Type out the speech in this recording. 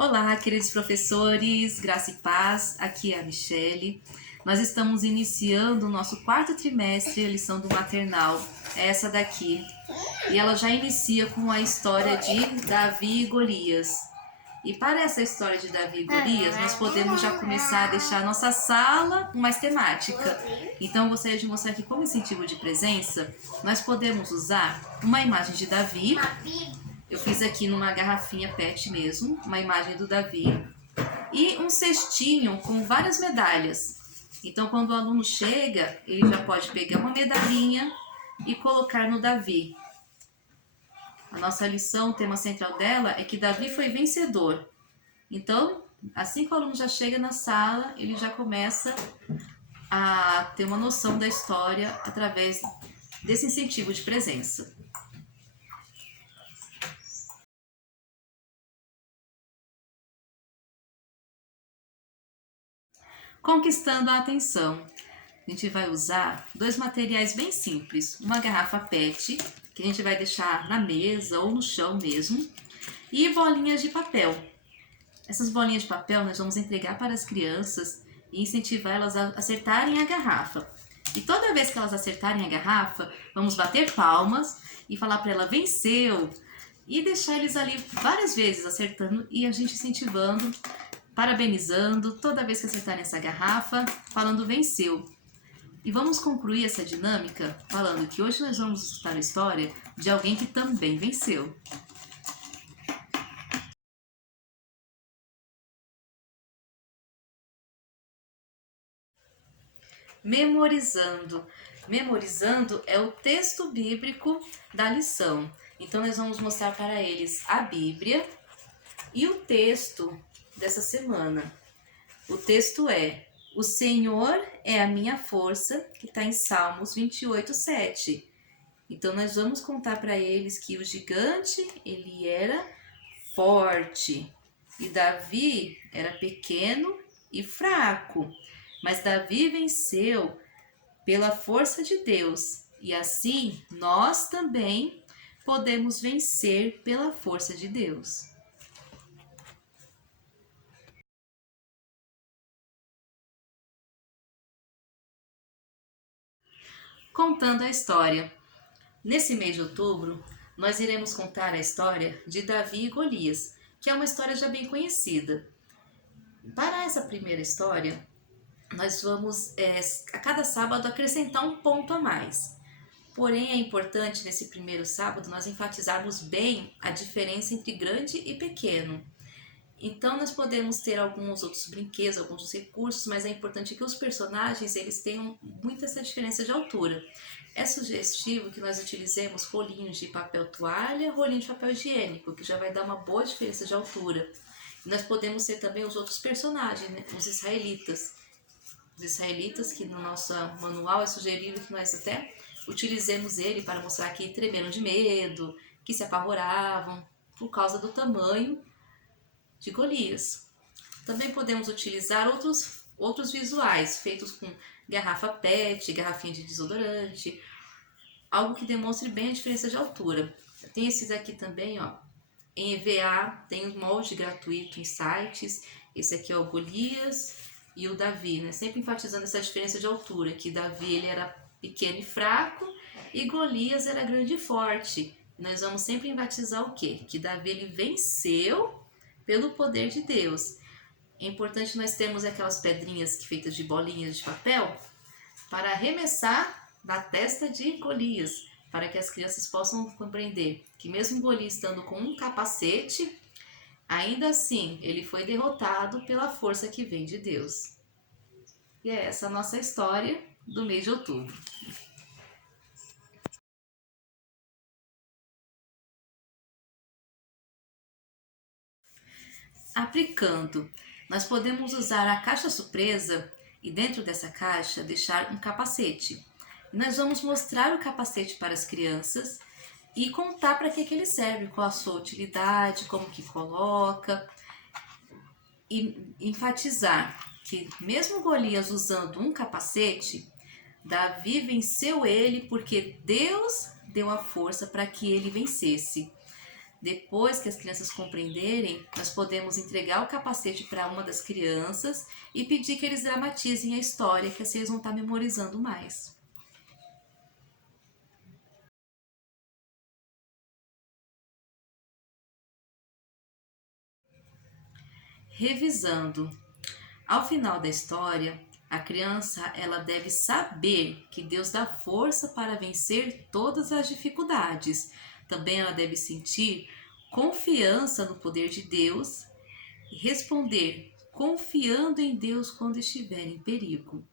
Olá, queridos professores, graça e paz, aqui é a Michele. Nós estamos iniciando o nosso quarto trimestre, a lição do maternal, essa daqui. E ela já inicia com a história de Davi e Golias. E para essa história de Davi e Golias, nós podemos já começar a deixar a nossa sala mais temática. Então, eu gostaria de mostrar aqui como incentivo de presença, nós podemos usar uma imagem de Davi. Eu fiz aqui numa garrafinha PET mesmo, uma imagem do Davi. E um cestinho com várias medalhas. Então, quando o aluno chega, ele já pode pegar uma medalhinha e colocar no Davi. A nossa lição, o tema central dela é que Davi foi vencedor. Então, assim que o aluno já chega na sala, ele já começa a ter uma noção da história através desse incentivo de presença. Conquistando a atenção. A gente vai usar dois materiais bem simples. Uma garrafa PET, que a gente vai deixar na mesa ou no chão mesmo, e bolinhas de papel. Essas bolinhas de papel nós vamos entregar para as crianças e incentivar elas a acertarem a garrafa. E toda vez que elas acertarem a garrafa, vamos bater palmas e falar para ela venceu e deixar eles ali várias vezes acertando e a gente incentivando, parabenizando toda vez que acertarem essa garrafa, falando venceu. E vamos concluir essa dinâmica falando que hoje nós vamos escutar a história de alguém que também venceu. Memorizando. Memorizando é o texto bíblico da lição. Então nós vamos mostrar para eles a Bíblia e o texto dessa semana. O texto é: o Senhor é a minha força, que está em Salmos 28:7. Então nós vamos contar para eles que o gigante, ele era forte e Davi era pequeno e fraco, mas Davi venceu pela força de Deus e assim nós também podemos vencer pela força de Deus. Contando a história. Nesse mês de outubro, nós iremos contar a história de Davi e Golias, que é uma história já bem conhecida. Para essa primeira história, nós vamos a cada sábado acrescentar um ponto a mais. Porém, é importante nesse primeiro sábado nós enfatizarmos bem a diferença entre grande e pequeno. Então nós podemos ter alguns outros brinquedos, alguns recursos, mas é importante que os personagens eles tenham muito essa diferença de altura. É sugestivo que nós utilizemos rolinhos de papel toalha, rolinho de papel higiênico, que já vai dar uma boa diferença de altura. E nós podemos ter também os outros personagens, né? Os israelitas. Os israelitas, que no nosso manual é sugerido que nós até utilizemos ele para mostrar que tremeram de medo, que se apavoravam por causa do tamanho de Golias. Também podemos utilizar outros visuais feitos com garrafa PET, garrafinha de desodorante, algo que demonstre bem a diferença de altura. Tem esses aqui também, ó, em EVA, tem um molde gratuito em sites. Esse aqui é o Golias e o Davi, né? Sempre enfatizando essa diferença de altura, que Davi ele era pequeno e fraco e Golias era grande e forte. Nós vamos sempre enfatizar o quê? Que Davi ele venceu pelo poder de Deus. É importante nós termos aquelas pedrinhas feitas de bolinhas de papel para arremessar na testa de Golias, para que as crianças possam compreender que mesmo Golias estando com um capacete, ainda assim ele foi derrotado pela força que vem de Deus. E é essa a nossa história do mês de outubro. Aplicando. Nós podemos usar a caixa surpresa e dentro dessa caixa deixar um capacete. E nós vamos mostrar o capacete para as crianças e contar para que ele serve, qual a sua utilidade, como que coloca. E enfatizar que mesmo Golias usando um capacete, Davi venceu ele porque Deus deu a força para que ele vencesse. Depois que as crianças compreenderem, nós podemos entregar o capacete para uma das crianças e pedir que eles dramatizem a história, que assim eles vão estar memorizando mais. Revisando. Ao final da história, a criança ela deve saber que Deus dá força para vencer todas as dificuldades. Também ela deve sentir confiança no poder de Deus e responder confiando em Deus quando estiver em perigo.